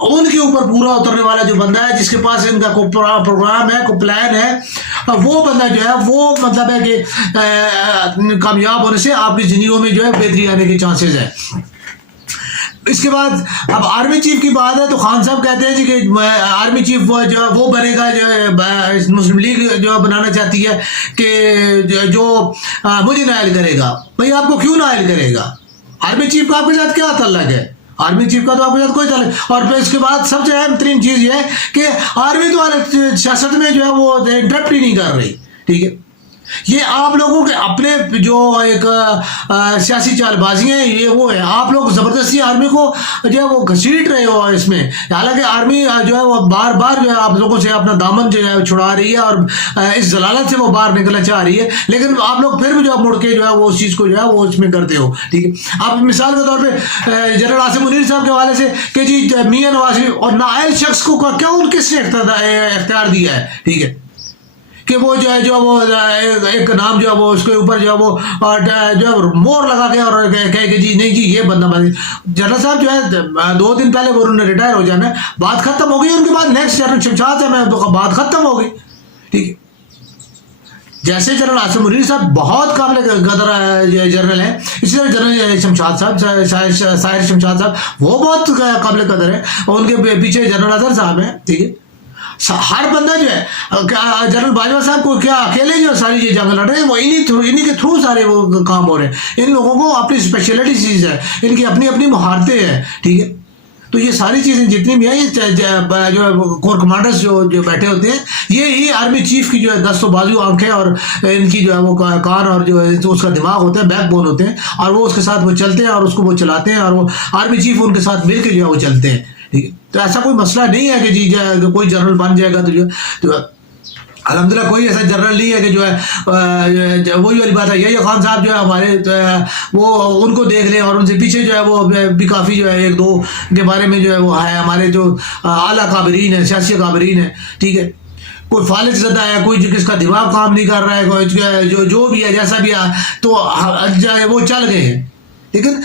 ان کے اوپر پورا اترنے والا جو بندہ ہے، جس کے پاس ان کا کوئی پروگرام ہے، کوئی پلان ہے، وہ بندہ جو ہے وہ مطلب ہے کہ کامیاب ہونے سے آپ کی زندگیوں میں جو ہے بہتری آنے کے چانسز ہے۔ اس کے بعد اب آرمی چیف کی بات ہے تو خان صاحب کہتے ہیں جی کہ آرمی چیف جو وہ بنے گا جو مسلم لیگ جو بنانا چاہتی ہے کہ جو مجھے نائل کرے گا۔ بھئی آپ کو کیوں نائل کرے گا؟ آرمی چیف کا آپ کے ساتھ کیا تعلق ہے؟ آرمی چیف کا تو آپ کے ساتھ کوئی تعلق۔ اور پھر اس کے بعد سب سے اہم ترین چیز یہ ہے کہ آرمی تو سیاست میں جو ہے وہ انٹرپٹ ہی نہیں کر رہی، ٹھیک ہے۔ یہ آپ لوگوں کے اپنے جو ایک سیاسی چال بازی ہیں، یہ وہ ہے، آپ لوگ زبردستی آرمی کو جو ہے وہ گھسیٹ رہے ہو اس میں، حالانکہ آرمی جو ہے وہ بار بار جو ہے آپ لوگوں سے اپنا دامن جو ہے چھڑا رہی ہے اور اس ضلالت سے وہ باہر نکلنا چاہ رہی ہے، لیکن آپ لوگ پھر بھی جو ہے مڑ کے جو ہے وہ اس چیز کو جو ہے وہ اس میں کرتے ہو، ٹھیک ہے۔ آپ مثال کے طور پہ جنرل عاصم منیر صاحب کے حوالے سے کہ جی میاں نواز شریف اور نائل شخص کو کیا ان کس نے اختیار دیا ہے، ٹھیک ہے، کہ وہ جو ہے وہ ایک نام جو ہے وہ اس کے اوپر جو ہے وہ جو ہے مور لگا کے اور کہے کہ جی نہیں جی یہ بندہ بندی۔ جنرل صاحب جو ہے 2 دن پہلے وہ انہوں نے ریٹائر ہو جانا ہے، بات ختم ہو گئی، ان کے بعد نیکسٹ جنرل شمشاد صاحب ہے، بات ختم ہو گئی، ٹھیک ہے۔ جیسے جنرل عاصم منیر صاحب بہت قابل قدر جنرل ہیں، اسی طرح جنرل شمشاد صاحب ساحر شمشاد صاحب وہ بہت قابل قدر ہیں، اور ان کے پیچھے جنرل اظہر صاحب ہیں، ٹھیک ہے۔ ہر بندہ جو ہے جنرل باجوہ صاحب کو کیا اکیلے جو ساری یہ جنگ لڑ رہے ہیں، وہ انہی کے تھرو سارے وہ کام ہو رہے ہیں۔ ان لوگوں کو اپنی اسپیشلٹی چیز ہے، ان کی اپنی اپنی مہارتیں ہیں، ٹھیک ہے۔ تو یہ ساری چیزیں جتنی بھی ہیں، یہ جو کور کمانڈرز جو بیٹھے ہوتے ہیں، یہ آرمی چیف کی جو ہے دست و بازو آنکھیں اور ان کی جو ہے وہ کان اور جو ہے اس کا دماغ ہوتا ہے، بیک بون ہوتے ہیں، اور وہ اس کے ساتھ وہ چلتے ہیں اور اس کو وہ چلاتے ہیں، اور وہ آرمی چیف ان کے ساتھ مل کے جو ہے وہ چلتے ہیں، ٹھیک ہے۔ تو ایسا کوئی مسئلہ نہیں ہے کہ جی کوئی جنرل بن جائے گا تو الحمدللہ کوئی ایسا جنرل نہیں ہے کہ جو ہے وہی والی بات ہے، یہی خان صاحب جو ہے ہمارے وہ ان کو دیکھ لیں، اور ان سے پیچھے جو ہے وہ بھی کافی جو ہے 1-2 کے بارے میں جو ہے وہ ہے ہمارے جو اعلیٰ کابرین ہیں، سیاسی کابرین ہیں، ٹھیک ہے۔ کوئی فالج زدہ ہے، کوئی جس کا دماغ کام نہیں کر رہا ہے، کوئی جو بھی ہے جیسا بھی ہے، تو وہ چل گئے ہیں، لیکن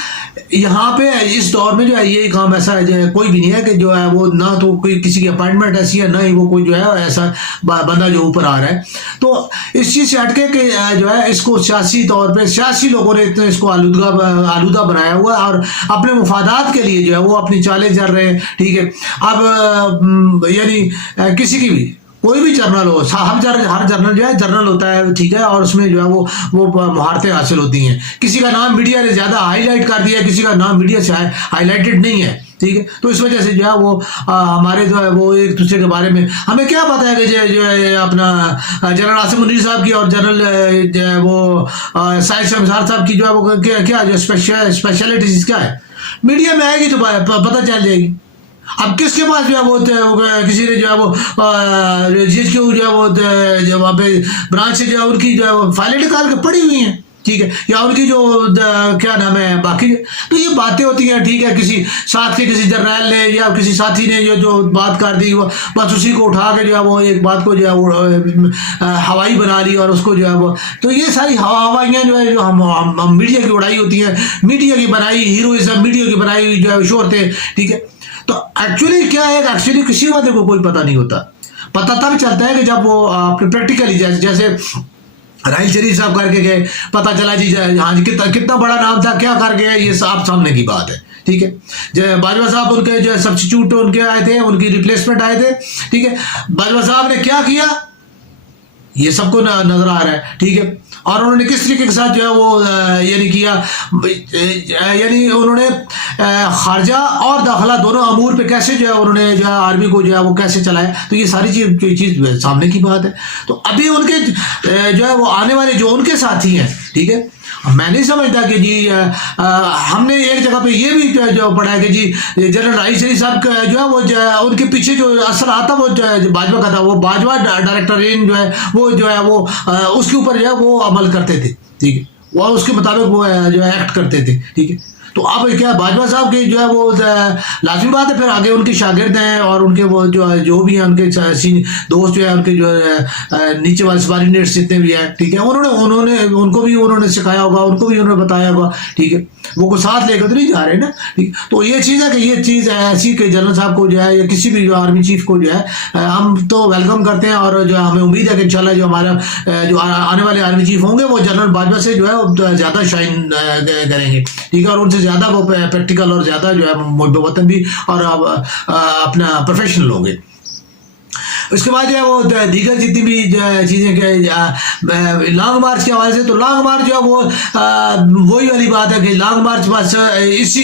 یہاں پہ اس دور میں جو ہے یہ کام ایسا ہے جو کوئی بھی نہیں ہے کہ جو ہے وہ نہ تو کوئی کسی کی اپائنٹمنٹ ایسی ہے، نہ ہی وہ کوئی جو ہے ایسا بندہ جو اوپر آ رہا ہے۔ تو اس چیز سے ہٹ کے کہ جو ہے اس کو سیاسی طور پہ سیاسی لوگوں نے اتنے اس کو آلودہ بنایا ہوا ہے، اور اپنے مفادات کے لیے جو ہے وہ اپنی چالیں چل رہے ہیں، ٹھیک ہے۔ اب یعنی کسی کی بھی کوئی بھی جرنل ہو، ہر جرنل جو ہے جرنل ہوتا ہے، ٹھیک ہے، اور اس میں جو ہے وہ مہارتیں حاصل ہوتی ہیں۔ کسی کا نام میڈیا نے زیادہ ہائی لائٹ کر دیا ہے، کسی کا نام میڈیا سے ہائی لائٹڈ نہیں ہے، ٹھیک ہے۔ تو اس وجہ سے جو ہے وہ ہمارے جو ہے وہ ایک دوسرے کے بارے میں ہمیں کیا پتا ہے کہ جو ہے اپنا جنرل عاصم منیر صاحب کی اور جنرل وہ ساحر شمشاد صاحب کی جو ہے وہ کیا جو اسپیشلٹیز کیا ہے، میڈیا میں آئے گی تو پتہ چل جائے گی۔ اب کس کے پاس جو ہے وہ کسی نے جو ہے وہ جس کی جو ہے وہ وہاں پہ برانچ سے جو ہے ان کی جو ہے وہ فائلیں نکال کے پڑی ہوئی ہیں، ٹھیک ہے، یا ان کی جو کیا نام ہے باقی، تو یہ باتیں ہوتی ہیں، ٹھیک ہے۔ کسی ساتھ کے کسی جرنیل نے یا کسی ساتھی نے جو بات کر دی، بس اسی کو اٹھا کے جو ہے وہ ایک بات کو جو ہے وہ ہوائی بنا لی، اور اس کو جو ہے وہ، تو یہ ساری ہوائیاں جو ہے جو ہم میڈیا کی اڑائی ہوتی ہیں، میڈیا کی بنائی ہیروئزم، میڈیا کی بنائی جو ہے شہرتیں، ٹھیک ہے۔ تو ایکچولی کیا ہے، ایکچولی کسی بندے کو کوئی پتہ نہیں ہوتا، پتہ تب چلتا ہے کہ جب وہ پریکٹیکلی جیسے راحیل شریف صاحب کر کے گئے، پتہ چلا جی ہاں جی کتنا بڑا نام تھا، کیا کر گئے، یہ صاحب سامنے کی بات ہے، ٹھیک ہے۔ باجوہ صاحب ان کے جو ہے سبسٹیچیوٹ ان کے آئے تھے، ان کی ریپلیسمنٹ آئے تھے، ٹھیک ہے۔ باجوہ صاحب نے کیا کیا یہ سب کو نظر آ رہا ہے، ٹھیک ہے، اور انہوں نے کس طریقے کے ساتھ جو ہے وہ یعنی کیا، یعنی انہوں نے خارجہ اور داخلہ دونوں امور پہ کیسے جو ہے انہوں نے جو ہے آرمی کو جو ہے وہ کیسے چلایا، تو یہ ساری چیز سامنے کی بات ہے۔ تو ابھی ان کے جو ہے وہ آنے والے جو ان کے ساتھی ہیں، ٹھیک ہے، میں نہیں سمجھتا کہ جی ہم نے ایک جگہ پہ یہ بھی جو پڑھا ہے کہ جی جنرل راحیل شریف صاحب کا جو ہے وہ ان کے پیچھے جو اثر آتا وہ باجوہ کا تھا، وہ باجوہ ڈائریکٹرین جو ہے وہ اس کے اوپر جو ہے وہ عمل کرتے تھے، ٹھیک ہے، وہ اس کے مطابق وہ جو ہے ایکٹ کرتے تھے، ٹھیک ہے۔ تو اب کیا باجوہ صاحب کے جو ہے وہ لازمی بات ہے پھر آگے ان کے شاگرد ہیں اور ان کے وہ جو بھی ہیں ان کے دوست جو ہے ان کے جو نیچے والے سبارڈینیٹس جتنے بھی ہیں ٹھیک ہے انہوں نے ان کو بھی انہوں نے سکھایا ہوگا, ان کو بھی انہوں نے بتایا ہوگا ٹھیک ہے, وہ کو ساتھ لے کر تو نہیں جا رہے نا ٹھیک. تو یہ چیز ہے کہ یہ چیز ایسی کہ جنرل صاحب کو جو ہے یا کسی بھی جو آرمی چیف کو جو ہے ہم تو ویلکم کرتے ہیں, اور جو ہمیں امید ہے کہ انشاءاللہ جو ہمارا جو آنے والے آرمی چیف ہوں گے وہ جنرل باجوہ سے جو ہے زیادہ شائن کریں گے ٹھیک ہے, اور ان سے زیادہ وہ پریکٹیکل اور زیادہ جو ہے محب وطن بھی اور اپنا پروفیشنل ہوں گے. اس کے بعد جو ہے وہ دیگر جتنی بھی چیزیں کہ لانگ مارچ کے حوالے سے, تو لانگ مارچ جو ہے وہ وہی والی بات ہے کہ لانگ مارچ بس اسی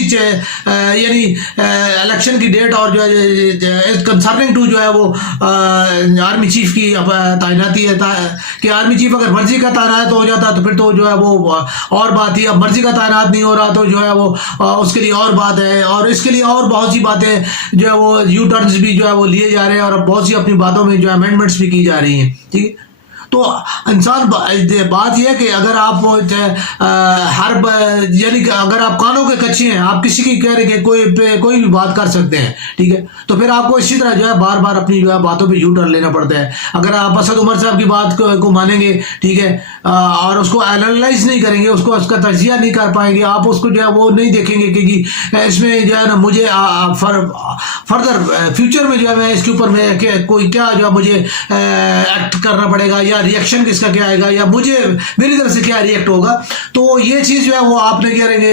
یعنی الیکشن کی ڈیٹ اور جو ہے کنسرننگ ٹو جو ہے وہ آرمی چیف کی تعیناتی ہے کہ آرمی چیف اگر مرضی کا تعینات ہو جاتا تو پھر تو جو ہے وہ اور بات ہی, اب مرضی کا تعینات نہیں ہو رہا تو جو ہے وہ اس کے لیے اور بات ہے, اور اس کے لیے اور بہت سی باتیں جو ہے وہ یو ٹرنز بھی جو ہے وہ لیے جا رہے ہیں اور بہت سی اپنی باتوں میں جو امینڈمنٹس بھی کی جا رہی ہیں ٹھیک ہے. تو انسان بات یہ ہے کہ اگر آپ ہر یعنی اگر آپ کانوں کے کچے ہیں, آپ کسی کی کہہ رہے کہ کوئی بھی بات کر سکتے ہیں ٹھیک ہے, تو پھر آپ کو اسی طرح جو ہے بار بار اپنی جو ہے باتوں پہ یو ٹرن لینا پڑتا ہے. اگر آپ اسد عمر صاحب کی بات کو مانیں گے ٹھیک ہے اور اس کو اینالائز نہیں کریں گے, اس کا تجزیہ نہیں کر پائیں گے, آپ اس کو جو ہے وہ نہیں دیکھیں گے کہ جی اس میں جو ہے نا مجھے فردر فیوچر میں جو ہے میں اس کے اوپر میں کوئی کیا جو ہے مجھے ایکٹ کرنا پڑے گا یا ریئیکشن کس کا کیا آئے گا یا مجھے میری طرف سے کیا ریئیکٹ ہوگا. تو یہ چیز جو ہے وہ آپ نہیں کریں گے.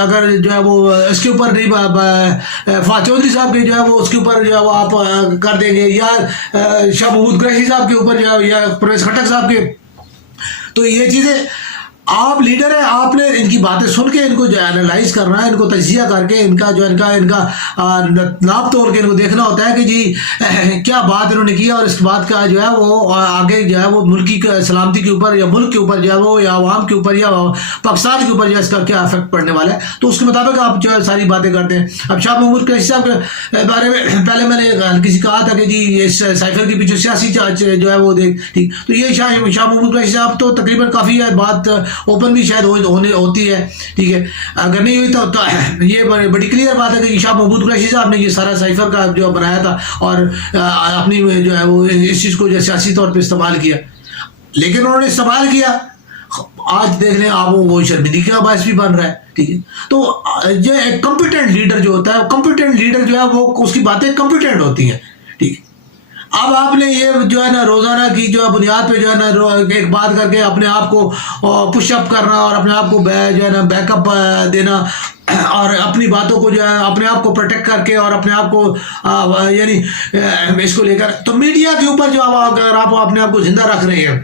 اگر جو ہے وہ اس کے اوپر نہیں فواز چودھری صاحب کے جو ہے وہ اس کے اوپر جو ہے وہ آپ کر دیں گے یا شاہ محمود قریشی صاحب کے اوپر جو ہے یا پرویز خٹک صاحب کے, تو یہ چیزیں آپ لیڈر ہیں, آپ نے ان کی باتیں سن کے ان کو جو اینالائز کرنا ہے, ان کو تجزیہ کر کے ان کا ناپ توڑ کے ان کو دیکھنا ہوتا ہے کہ جی کیا بات انہوں نے کیا اور اس بات کا جو ہے وہ آگے جو ہے وہ ملکی سلامتی کے اوپر یا ملک کے اوپر جو ہے وہ یا عوام کے اوپر یا پاکستان کے اوپر جو ہے اس کا کیا افیکٹ پڑنے والا ہے, تو اس کے مطابق آپ جو ہے ساری باتیں کرتے ہیں. اب شاہ محمود قریشی صاحب کے بارے میں پہلے میں نے کسی کہا تھا کہ جی اس سائفر کے پیچھے سیاسی جو ہے وہ ٹھیک, تو یہ شاہ محمود قریشی صاحب تو تقریباً کافی بات اوپن بھی شاید ہوتی ہے ٹھیک ہے, اگر نہیں ہوئی تو یہ بڑی کلیئر بات ہے کہ شاہ محمود قریشی صاحب نے یہ سارا سائفر کا جو بنایا تھا اور اپنی جو ہے وہ اس چیز کو جو سیاسی طور پہ استعمال کیا, لیکن انہوں نے استعمال کیا, آج دیکھ لیں آپ وہ شرمندگی کا باعث بھی بن رہا ہے ٹھیک ہے. تو یہ ایک کمپیٹنٹ لیڈر جو ہوتا ہے, کمپیٹنٹ لیڈر جو ہے وہ اس کی باتیں کمپیٹنٹ ہوتی ہیں ٹھیک ہے. اب آپ نے یہ جو ہے نا روزانہ کی جو ہے بنیاد پہ جو ہے نا ایک بات کر کے اپنے آپ کو پش اپ کرنا اور اپنے آپ کو جو ہے نا بیک اپ دینا اور اپنی باتوں کو جو ہے اپنے آپ کو پروٹیکٹ کر کے اور اپنے آپ کو یعنی اس کو لے کر, تو میڈیا کے اوپر جو اگر آپ اپنے آپ کو زندہ رکھ رہے ہیں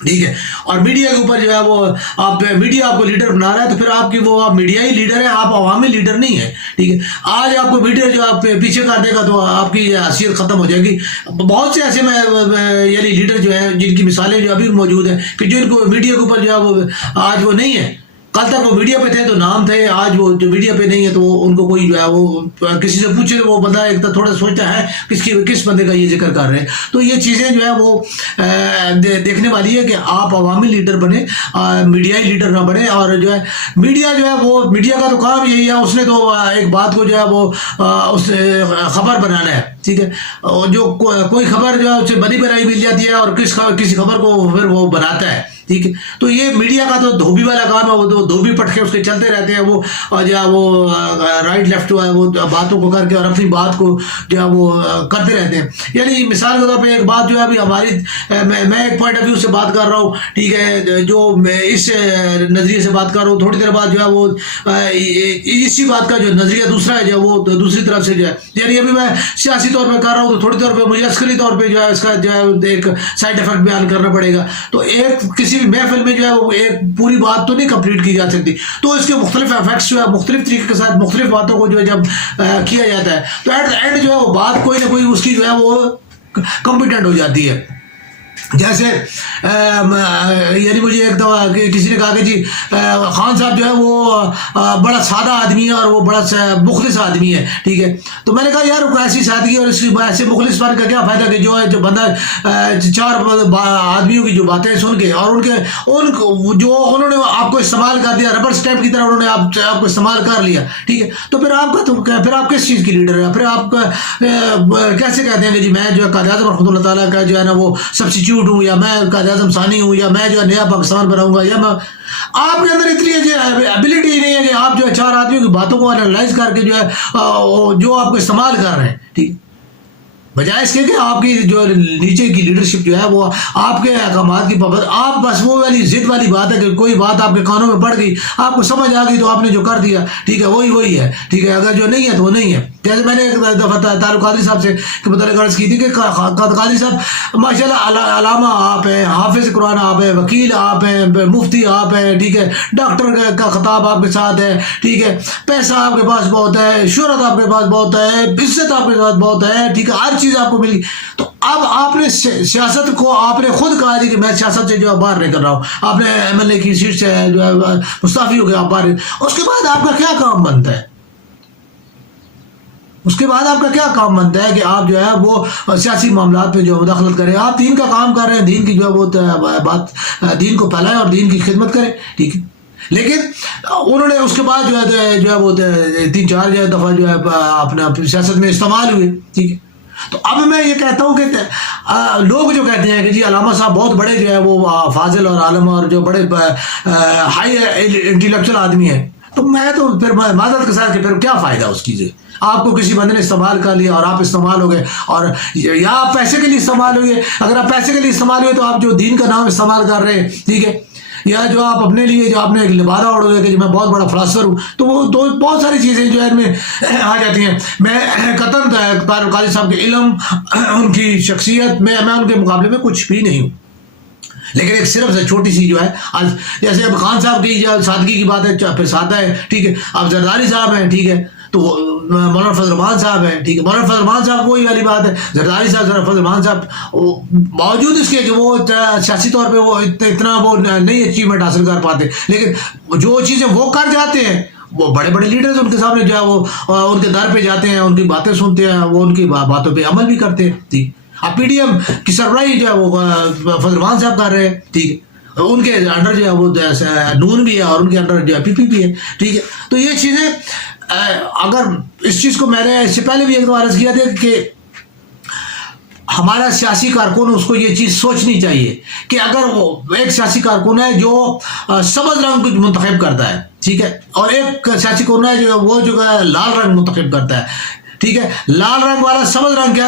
ٹھیک ہے, اور میڈیا کے اوپر جو ہے وہ میڈیا آپ کو لیڈر بنا رہا ہے, تو پھر آپ کی وہ آپ میڈیائی لیڈر ہیں, آپ عوامی لیڈر نہیں ہیں ٹھیک ہے. آج آپ کو میڈیا جو آپ پیچھے کر دے گا تو آپ کی حیثیت ختم ہو جائے گی. بہت سے ایسے میں یعنی لیڈر جو ہیں جن کی مثالیں جو ابھی موجود ہیں کہ جن کو میڈیا کے اوپر جو ہے وہ آج وہ نہیں ہے, کل تک وہ میڈیا پہ تھے تو نام تھے, آج وہ جو میڈیا پہ نہیں ہے تو ان کو کوئی جو ہے وہ کسی سے پوچھے وہ بندہ ایک تو تھوڑا سوچتا ہے کس بندے کا یہ ذکر کر رہے ہیں. تو یہ چیزیں جو ہے وہ دیکھنے والی ہے کہ آپ عوامی لیڈر بنے, میڈیائی لیڈر نہ بنے. اور جو ہے وہ میڈیا کا تو کام یہی ہے, اس نے تو ایک بات کو جو ہے وہ اس خبر بنانا ہے ٹھیک ہے. جو کوئی خبر جو ہے اسے بنی بنائی مل جاتی ہے اور کسی خبر کو پھر وہ بناتا ہے ٹھیک ہے. تو یہ میڈیا کا تو دھوبی والا کام ہے, وہ دھوبی پٹ کے اس کے چلتے رہتے ہیں, وہ جو ہے وہ رائٹ لیفٹ جو ہے وہ باتوں کو کر کے اور اپنی بات کو جو ہے وہ کرتے رہتے ہیں. یعنی مثال کے طور پہ ایک بات جو ہے ابھی ہماری میں ایک پوائنٹ آف ویو سے بات کر رہا ہوں ٹھیک ہے, جو میں اس نظریے سے بات کر رہا ہوں, تھوڑی دیر بعد جو ہے وہ اسی بات کا جو نظریہ دوسرا ہے جو وہ دوسری طرف سے جو ہے, یعنی ابھی میں سیاسی طور پہ کر رہا ہوں تو تھوڑی طور پہ مجھے عسکری طور پہ جو ہے اس کا جو ہے ایک سائڈ افیکٹ بیان کرنا پڑے گا. تو ایک کسی بھی محفل میں جو ہے وہ ایک پوری بات تو نہیں کمپلیٹ کی جا سکتی, تو اس کے مختلف افیکٹس جو ہے مختلف طریقے کے ساتھ مختلف باتوں کو جو ہے جب کیا جاتا ہے تو ایٹ دا اینڈ جو ہے وہ بات کوئی نہ کوئی اس کی جو ہے وہ کمپیٹنٹ ہو جاتی ہے جیسے یعنی مجھے ایک دفعہ کسی نے کہا کہ جی خان صاحب جو ہے وہ بڑا سادہ آدمی ہے اور وہ بڑا مخلص آدمی ہے، ٹھیک ہے. تو میں نے کہا یار ایسی سادگی اور اس کی ایسے مخلص پر کا کیا فائدہ کہ جو ہے جو بندہ چار آدمیوں کی جو باتیں سن کے اور جو انہوں نے آپ کو استعمال کر دیا، ربر اسٹیمپ کی طرح انہوں نے آپ کو استعمال کر لیا، ٹھیک ہے. تو پھر آپ کس چیز کی لیڈر ہے؟ پھر آپ کیسے کہتے ہیں کہ جی میں جو ہے قائد اعظم رحمۃ اللہ تعالیٰ کا جو ہے نا وہ سبسٹیوٹ ہوں، یا میں قائد اعظم ثانی ہوں، یا میں جو ہے نیا پاکستان بناؤں گا، یا میں آپ کے اندر اتنی ایبلٹی ہی نہیں ہے کہ آپ جو ہے چار آدمیوں کی باتوں کو انالائز کر کے جو ہے جو آپ کو استعمال کر رہے ہیں، ٹھیک. بجائے اس کے کہ آپ کی جو نیچے کی لیڈرشپ جو ہے وہ آپ کے احکامات کی پابند، آپ بس وہ والی ضد والی بات ہے کہ کوئی بات آپ کے کانوں میں پڑ گئی، آپ کو سمجھ آ گئی تو آپ نے جو کر دیا، ٹھیک ہے، وہی ہے، ٹھیک ہے. اگر جو نہیں ہے تو وہ نہیں ہے. جیسے میں نے ایک دفعہ طارق قادری صاحب سے متعلق عرض کی تھی کہ قادری صاحب ماشاء اللہ علامہ آپ ہیں، حافظ قرآن آپ ہیں، وکیل آپ ہیں، مفتی آپ ہیں، ٹھیک ہے، ڈاکٹر کا خطاب آپ کے ساتھ ہے، ٹھیک ہے، پیسہ آپ کے پاس بہت ہے، شہرت آپ کے پاس بہت ہے، عزت آپ کے پاس بہت ہے، ٹھیک ہے، ہر چیز آپ کو ملی. تو اب آپ نے سیاست کو آپ نے خود کہا جی کہ میں سیاست سے جو ہے باہر نکل رہا ہوں، آپ نے ایم ایل اے کی سیٹ سے جو ہے مستعفی ہو گیا، آپ باہر. اس کے بعد آپ کا کیا کام بنتا ہے؟ اس کے بعد آپ کا کیا کام بنتا ہے کہ آپ جو ہے وہ سیاسی معاملات میں جو مداخلت کریں؟ آپ دین کا کام کر رہے ہیں، دین کی جو ہے وہ بات، دین کو پھیلائیں اور دین کی خدمت کریں، ٹھیک ہے. لیکن انہوں نے اس کے بعد جو ہے وہ 3-4 دفعہ جو ہے اپنا سیاست میں استعمال ہوئے، ٹھیک ہے. تو اب میں یہ کہتا ہوں کہ لوگ جو کہتے ہیں کہ جی علامہ صاحب بہت بڑے جو ہے وہ فاضل اور عالم اور جو بڑے ہائی انٹلیکچوئل آدمی ہیں، تو میں تو پھر معذرت کے ساتھ کہ پھر کیا فائدہ اس چیز سے؟ آپ کو کسی بندے نے استعمال کر لیا اور آپ استعمال ہو گئے، اور یا آپ پیسے کے لیے استعمال ہوئے. اگر آپ پیسے کے لیے استعمال ہوئے تو آپ جو دین کا نام استعمال کر رہے ہیں، ٹھیک ہے، یا جو آپ اپنے لیے جو آپ نے ایک لبادہ اڑ گئے کہ میں بہت بڑا فلاسفر ہوں، تو وہ بہت ساری چیزیں جو ہے ان میں آ جاتی ہیں. میں قطن طارق قادری صاحب کے علم، ان کی شخصیت میں ان کے مقابلے میں کچھ بھی نہیں ہوں. لیکن ایک صرف سے چھوٹی سی جو ہے آج جیسے اب خان صاحب کی جو سادگی کی بات ہے، پھر سادہ ہے، ٹھیک ہے. اب زرداری صاحب ہیں، ٹھیک ہے، تو مولانا فضل الرحمان صاحب ہیں، ٹھیک ہے. مولانا فضل الرحمان صاحب وہی والی بات ہے، زرداری صاحب فضل الرحمان صاحب باوجود اس کے کہ وہ سیاسی طور پہ وہ اتنا وہ نہیں اچیومنٹ حاصل کر پاتے، لیکن جو چیزیں وہ کر جاتے ہیں، وہ بڑے بڑے لیڈرز ان کے سامنے جو ہے وہ ان کے در پہ جاتے ہیں، ان کی باتیں سنتے ہیں، وہ ان کی باتوں پہ عمل بھی کرتے ہیں، ٹھیک. اب پی ڈی ایم کی سربراہی جو ہے وہ فضل الرحمان صاحب کر رہے ہیں، ٹھیک ہے. ان کے انڈر جو ہے وہ نون بھی ہے اور ان کے انڈر جو ہے پی پی بھی ہے، ٹھیک ہے. تو یہ چیزیں اگر اس چیز کو میں نے اس سے پہلے بھی ایک بار عرض کیا تھا کہ ہمارا سیاسی کارکن اس کو یہ چیز سوچنی چاہیے کہ اگر وہ ایک سیاسی کارکن ہے جو سبز رنگ کو منتخب کرتا ہے، ٹھیک ہے، اور ایک سیاسی کارکن ہے جو وہ جو ہے لال رنگ منتخب کرتا ہے، ٹھیک ہے. لال رنگ والا سبز رنگ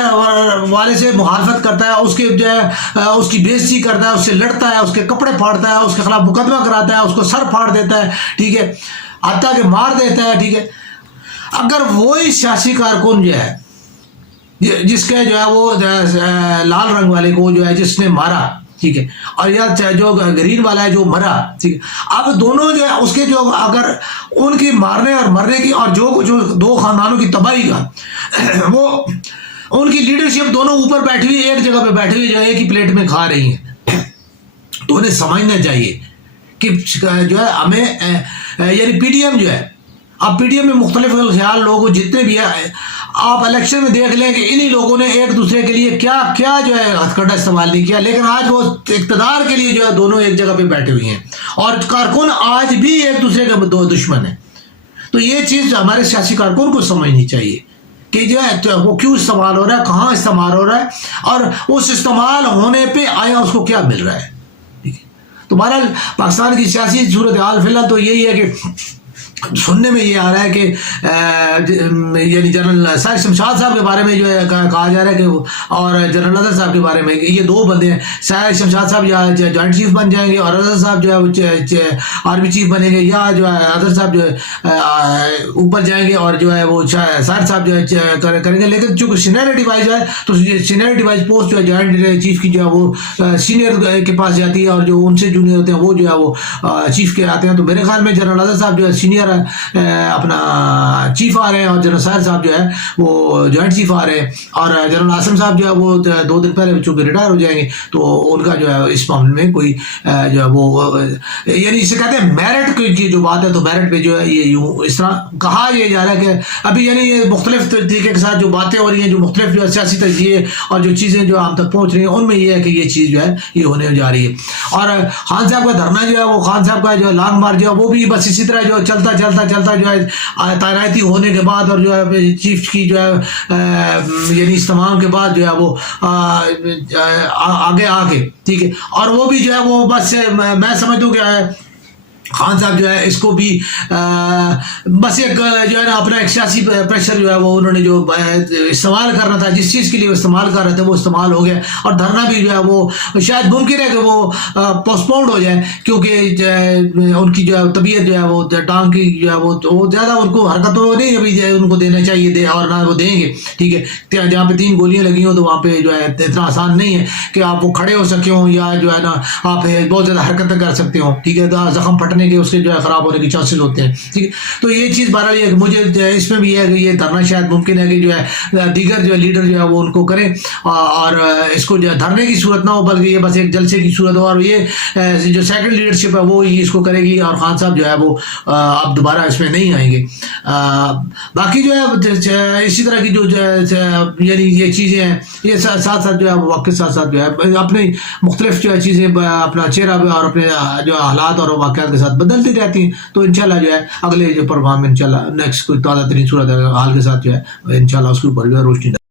والے سے مخالفت کرتا ہے، اس کے جو ہے اس کی بےعزتی کرتا ہے، اس سے لڑتا ہے، اس کے کپڑے پھاڑتا ہے، اس کے خلاف مقدمہ کراتا ہے، اس کو سر پھاڑ دیتا ہے، ٹھیک ہے، حتیٰ کہ مار دیتا ہے، ٹھیک ہے. اگر وہی سیاسی کارکن جو ہے جس کے جو ہے وہ لال رنگ والے کو جو ہے جس نے مارا، ٹھیک ہے، اور یا جو گرین والا ہے جو مرا، ٹھیک ہے، اب دونوں جو ہے اس کے جو اگر ان کی مارنے اور مرنے کی اور جو دو خاندانوں کی تباہی کا وہ ان کی لیڈرشپ دونوں اوپر بیٹھی ہوئی ایک جگہ پہ بیٹھی ہوئی جو ہے ایک ہی پلیٹ میں کھا رہی ہیں، تو انہیں سمجھنا چاہیے کہ جو ہے ہمیں یعنی پی ڈی ایم جو ہے، اب پی ڈی ایم میں مختلف خیال لوگ جتنے بھی ہیں، آپ الیکشن میں دیکھ لیں کہ انہی لوگوں نے ایک دوسرے کے لیے کیا کیا جو ہے ہتھ کنڈا استعمال نہیں کیا، لیکن آج وہ اقتدار کے لیے جو ہے دونوں ایک جگہ پہ بیٹھے ہوئے ہیں اور کارکن آج بھی ایک دوسرے کے دو دشمن ہیں. تو یہ چیز ہمارے سیاسی کارکن کو سمجھنی چاہیے کہ جو ہے وہ کیوں استعمال ہو رہا ہے، کہاں استعمال ہو رہا ہے، اور اس استعمال ہونے پہ آیا اس کو کیا مل رہا ہے. ٹھیک ہے، تو بہرحال پاکستان کی سیاسی صورتحال فی الحال تو یہی ہے کہ سننے میں یہ آ رہا ہے کہ یعنی جنرل ساحر شمشاد صاحب کے بارے میں جو ہے کہا جا رہا ہے کہ اور جنرل اظہر صاحب کے بارے میں کہ یہ دو بندے ہیں، ساحر شمشاد صاحب یا جوائنٹ چیف بن جائیں گے اور اظہر صاحب جو ہے آرمی چیف بنیں گے، یا جو ہے اظہر صاحب جو ہے اوپر جائیں گے اور جو ہے وہ ساحر صاحب جو ہے کریں گے. لیکن چونکہ سینئرٹی وائز ہے تو سینئرٹی وائز پوسٹ جو ہے جوائنٹ چیف کی جو ہے وہ سینئر کے پاس جاتی ہے اور جو ان سے جونیئر ہوتے ہیں وہ جو ہے وہ چیف کے آتے ہیں. تو میرے خیال میں جنرل اظہر صاحب جو ہے سینئر اپنا چیف آ رہے ہیں اور جنرل ساحر صاحب جو ہے وہ جوائنٹ چیف آ رہے ہیں اور جنرل عاصم صاحب جو ہے وہ 2 دن پہلے چونکہ ریٹائر ہو جائیں گے تو ان کا جو ہے اس معاملے میں کوئی جو ہے وہ یعنی اسے کہتے ہیں میرٹ کی جو بات ہے تو میرٹ پہ جو ہے یہ یوں اس طرح کہا یہ جا رہا ہے کہ ابھی یعنی یہ مختلف طریقے کے ساتھ جو باتیں ہو رہی ہیں جو مختلف جو سیاسی تجزیے اور جو چیزیں جو ہم تک پہنچ رہی ہیں ان میں یہ ہے کہ یہ چیز جو ہے یہ ہونے جا رہی ہے اور خان صاحب کا دھرنا جو ہے وہ خان صاحب کا جو لانگ مارچ جو ہے وہ بھی بس اسی طرح جو چلتا جو ہے تعیناتی ہونے کے بعد اور جو ہے چیف کی جو ہے یعنی استعمال کے بعد جو ہے وہ آگے ٹھیک ہے اور وہ بھی جو ہے وہ بس میں سمجھتا ہوں کہ خان صاحب جو ہے اس کو بھی بس ایک جو ہے نا اپنا ایک سیاسی پریشر جو ہے وہ انہوں نے جو استعمال کرنا تھا جس چیز کے لیے وہ استعمال کر رہے تھے وہ استعمال ہو گیا اور دھرنا بھی جو ہے وہ شاید ممکن ہے کہ وہ پوسٹ پونڈ ہو جائے کیونکہ ان کی جو ہے طبیعت جو ہے وہ ٹانگ کی جو ہے وہ زیادہ ان کو حرکت تو نہیں ابھی ان کو دینا چاہیے اور نہ وہ دیں گے ٹھیک ہے جہاں پہ 3 گولیاں لگی ہوں تو وہاں پہ جو ہے اتنا آسان نہیں ہے کہ آپ وہ کھڑے ہو سکے ہوں یا جو ہے نا آپ بہت زیادہ حرکتیں کر سکتے ہوں ٹھیک ہے زخم پھٹنے کے اس کے جو ہے خراب ہونے کے چانسز ہوتے ہیں ٹھیک ہے تو یہ چیز بہرحال یہ مجھے اس میں بھی یہ ہے کہ یہ دھرنا شاید ممکن ہے کہ جو ہے دیگر جو لیڈر جو ہے وہ ان کو کریں اور اس کو جو ہے دھرنے کی صورت نہ ہو بلکہ یہ بس ایک جلسے کی صورت ہو اور یہ جو سیکنڈ لیڈرشپ ہے وہ ہی اس کو کرے گی اور خان صاحب جو ہے وہ اب دوبارہ اس میں نہیں آئیں گے باقی جو ہے اسی طرح کی جو یعنی یہ چیزیں ہیں یہ ساتھ جو ہے وقت کے ساتھ جو ہے اپنی مختلف جو ہے چیزیں اپنا چہرہ اور اپنے جو حالات اور واقعات کے ساتھ بدلتی رہتی ہیں تو انشاءاللہ جو ہے اگلے جو پروگرام میں انشاءاللہ نیکسٹ کوئی تازہ ترین صورت حال کے ساتھ جو ہے انشاءاللہ اس کے اوپر جو ہے روشنی